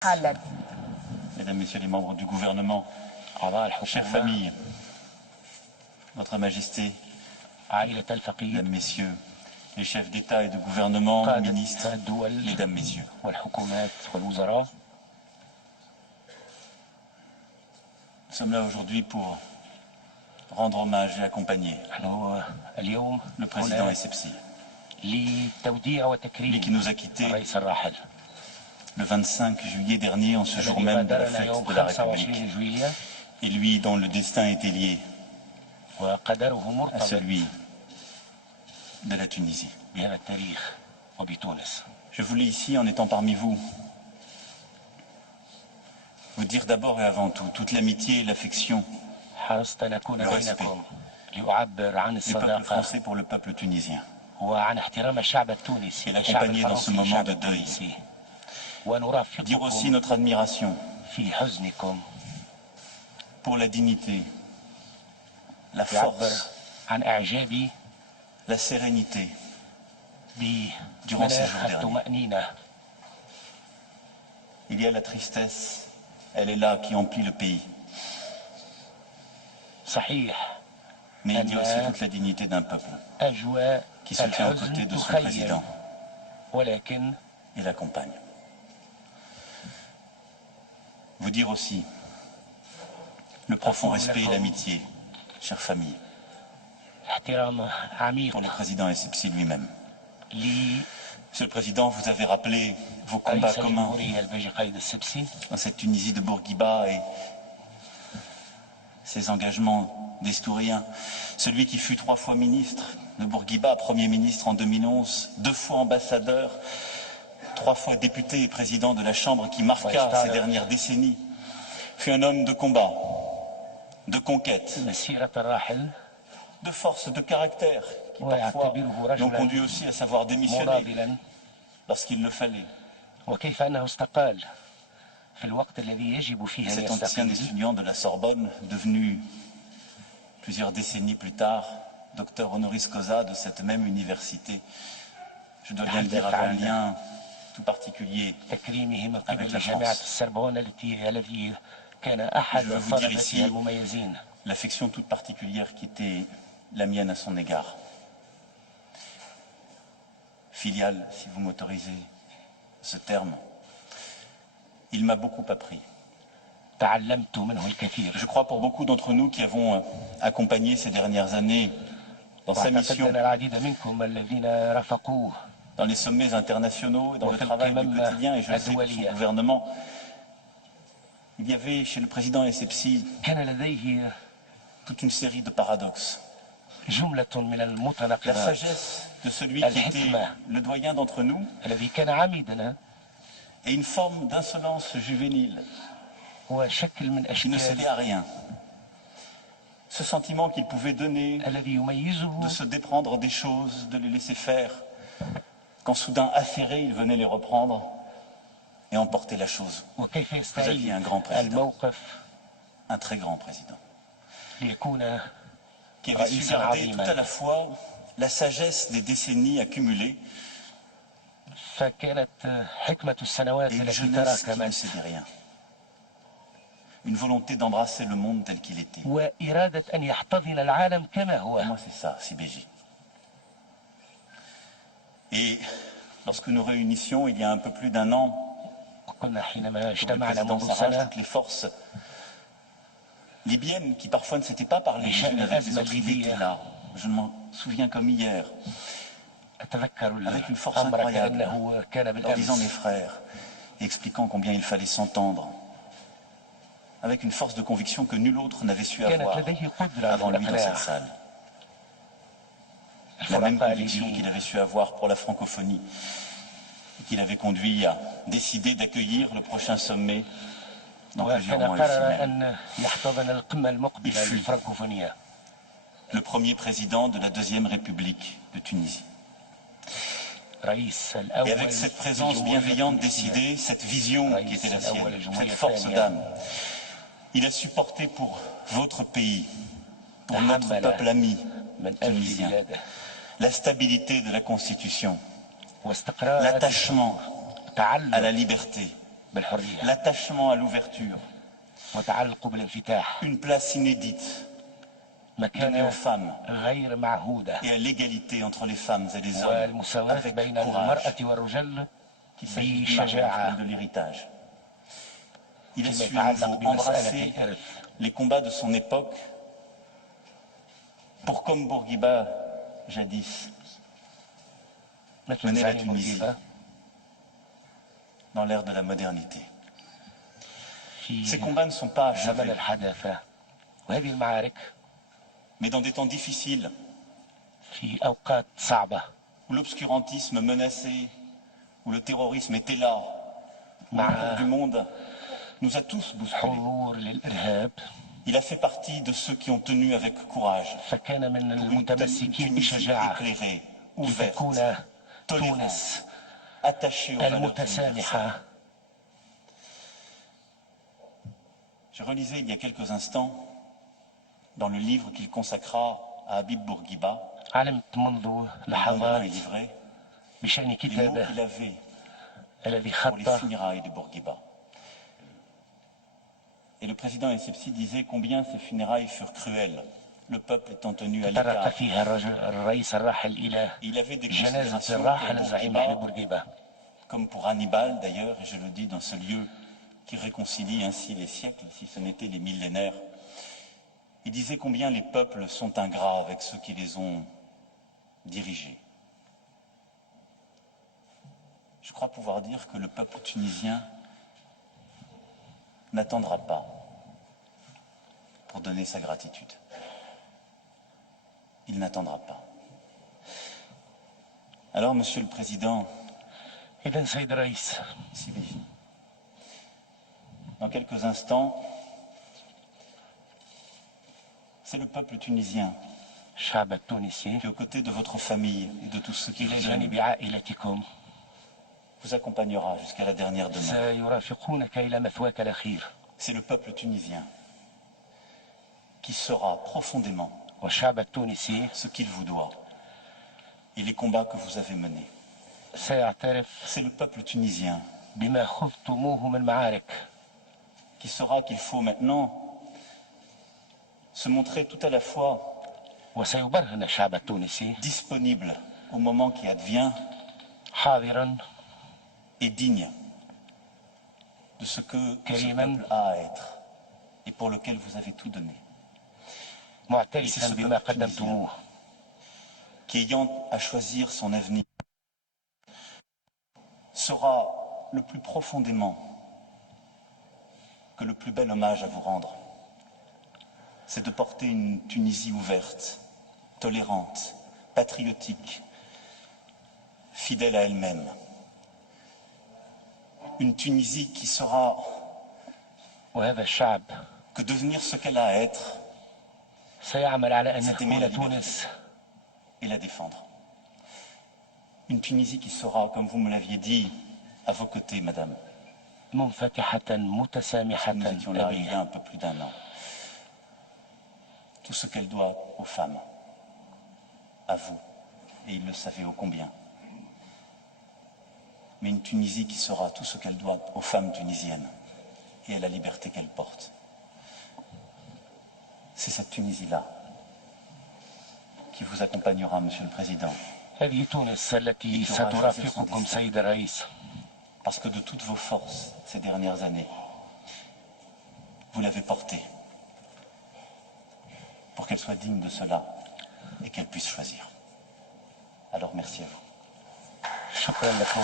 Mesdames, Messieurs les membres du gouvernement, chères familles, Votre Majesté, Mesdames, Messieurs, les chefs d'État et de gouvernement, ministres, Mesdames, Messieurs. Nous sommes là aujourd'hui pour rendre hommage et accompagner le président Essebsi, lui qui nous a quittés le 25 juillet dernier, en ce jour même de la fête de la République, et lui dont le destin était lié à celui de la Tunisie. Je voulais ici, en étant parmi vous, vous dire d'abord et avant tout toute l'amitié et l'affection, le respect du peuple français pour le peuple tunisien, et l'accompagner dans ce moment de deuil. Dire aussi notre admiration pour la dignité, la force, la sérénité durant ces jours derniers. Il y a la tristesse, elle est là, qui emplit le pays. Mais il y a aussi toute la dignité d'un peuple qui se tient aux côtés de son président et l'accompagne. Vous dire aussi le profond respect et l'amitié, chère famille, pour le président Essebsi lui-même. Monsieur le Président, vous avez rappelé vos combats communs dans cette Tunisie de Bourguiba et ses engagements destouriens. Celui qui fut 3 fois ministre de Bourguiba, Premier ministre en 2011, 2 fois ambassadeur, 3 fois député et président de la Chambre, qui marqua ces dernières décennies, fut un homme de combat, de conquête, de force, de caractère, qui parfois l'ont conduit aussi à savoir démissionner lorsqu'il le fallait. Cet ancien étudiant de la Sorbonne, devenu plusieurs décennies plus tard docteur honoris causa de cette même université, je dois bien le dire, avait un lien tout particulier avec la France. Je veux vous dire ici l'affection toute particulière qui était la mienne à son égard. Filiale, si vous m'autorisez ce terme, il m'a beaucoup appris. Je crois pour beaucoup d'entre nous qui avons accompagné ces dernières années dans sa mission, dans les sommets internationaux et dans le travail du quotidien, et je sais que son gouvernement, il y avait chez le président Essebsi toute une série de paradoxes. La sagesse de celui qui était le doyen d'entre nous et une forme d'insolence juvénile qui ne cédait à rien. Ce sentiment qu'il pouvait donner de se déprendre des choses, de les laisser faire, quand soudain affairé, il venait les reprendre et emporter la chose. Vous aviez un grand président, un très grand président, qui avait su garder tout à la fois la sagesse des décennies accumulées et une jeunesse qui ne cédait rien. Une volonté d'embrasser le monde tel qu'il était. Pour moi, c'est ça, CBJ. Et lorsque nous réunissions, il y a un peu plus d'1 an, le président Sarraj, toutes les forces libyennes, qui parfois ne s'étaient pas parlé les unes avec les autres, il était là. Je m'en souviens comme hier, avec une force incroyable, en disant mes frères, et expliquant combien il fallait s'entendre, avec une force de conviction que nul autre n'avait su avoir avant lui dans cette salle. La même conviction qu'il avait su avoir pour la francophonie et qui l'avait conduit à décider d'accueillir le prochain sommet dans plusieurs mois éphémères. Il fut le premier président de la Deuxième République de Tunisie. Et avec cette présence bienveillante décidée, cette vision qui était la sienne, cette force d'âme, il a supporté pour votre pays, pour notre peuple ami tunisien, la stabilité de la Constitution, l'attachement à la liberté, بالحرية l'attachement à l'ouverture, وتعلقه بالانفتاح une place inédite donnée مكانة aux femmes غير معهودة et à l'égalité entre les femmes et les hommes والمساواة avec بين courage, المرأة والرجل qu'il s'agisse du mariage بشجاعة comme de l'héritage. Il a فيما su à يتعلق nouveau بمسألة embrasser الإرث. les combats de son époque pour, comme Bourguiba jadis, مثل mener la زعيم Tunisie بورقيبة dans l'ère de la modernité. في Ces combats ne sont pas زمن achevés, الحداثة وهذه المعارك mais dans des temps difficiles في أوقات صعبة où l'obscurantisme menaçait, où le terrorisme était là, où مع le cours du monde nous a tous bousculés. حضور للإرهاب Il a fait partie de ceux qui ont tenu avec courage فكان من pour une المتمسكين Tunisie بشجاعة éclairée, ouverte, لتكون tolérante, تونس attachée aux valeurs universelles. المتسامحة. Je relisais il y a quelques instants dans le livre qu'il consacra à Habib Bourguiba, علمت منذ dont l'un لحظات est livré, بشأن les mots كتابه qu'il avait الذي pour les خط funérailles de Bourguiba. Et le président Essebsi disait combien ces funérailles furent cruelles, le peuple étant tenu à تطرق l'écart. فيها الرئيس الراحل إلى Et il avait des جنازة considérations الراحل pour الزعيم Bourguiba, حبيب بورقيبة comme pour Hannibal d'ailleurs, et je le dis dans ce lieu qui réconcilie ainsi les siècles, si ce n'était les millénaires. Il disait combien les peuples sont ingrats avec ceux qui les ont dirigés. Je crois pouvoir dire que le peuple tunisien n'attendra pas pour donner sa gratitude. Il n'attendra pas. Alors, Monsieur le Président, إذا سيد الرئيس dans quelques instants, c'est le peuple tunisien الشعب التونسي qui, aux côtés de votre famille et de tous ceux qui إلى vous جانب aiment, عائلتكم vous accompagnera jusqu'à la dernière demeure. سيرافقونك إلى مثواك الأخير. C'est le peuple tunisien qui saura profondément والشعب التونسي ce qu'il vous doit et les combats que vous avez menés. سيعترف C'est le peuple tunisien بما خضتموه من معارك qui saura qu'il faut maintenant se montrer tout à la fois وسيبرهن الشعب التونسي disponible au moment qui advient حاضرا et digne de ce que ce كريما peuple a à être et pour lequel vous avez tout donné. معترفا بما قدمتموه Qui, ayant à choisir son avenir, sera le plus profondément que le plus bel hommage à vous rendre. C'est de porter une Tunisie ouverte, tolérante, patriotique, fidèle à elle-même. Une Tunisie qui saura وهذا الشعب que devenir ce qu'elle a à être سيعمل على أن C'est aimer la يكون liberté. تونس et la défendre. Une Tunisie qui sera, comme vous me l'aviez dit, à vos côtés, madame. منفتحة متسامحة Nous étions là il y a أبيه un peu plus d'un an. Tout ce qu'elle doit aux femmes, à vous, et il le savait ô combien. Mais une Tunisie qui sera tout ce qu'elle doit aux femmes tunisiennes et à la liberté qu'elle porte. C'est cette Tunisie-là qui vous accompagnera, Monsieur le Président, هذه تونس التي سترافقكم سيد الرئيس parce que de toutes vos forces ces dernières années, vous l'avez portée pour qu'elle soit digne de cela et qu'elle puisse choisir. Alors merci à vous. شكرا لكم.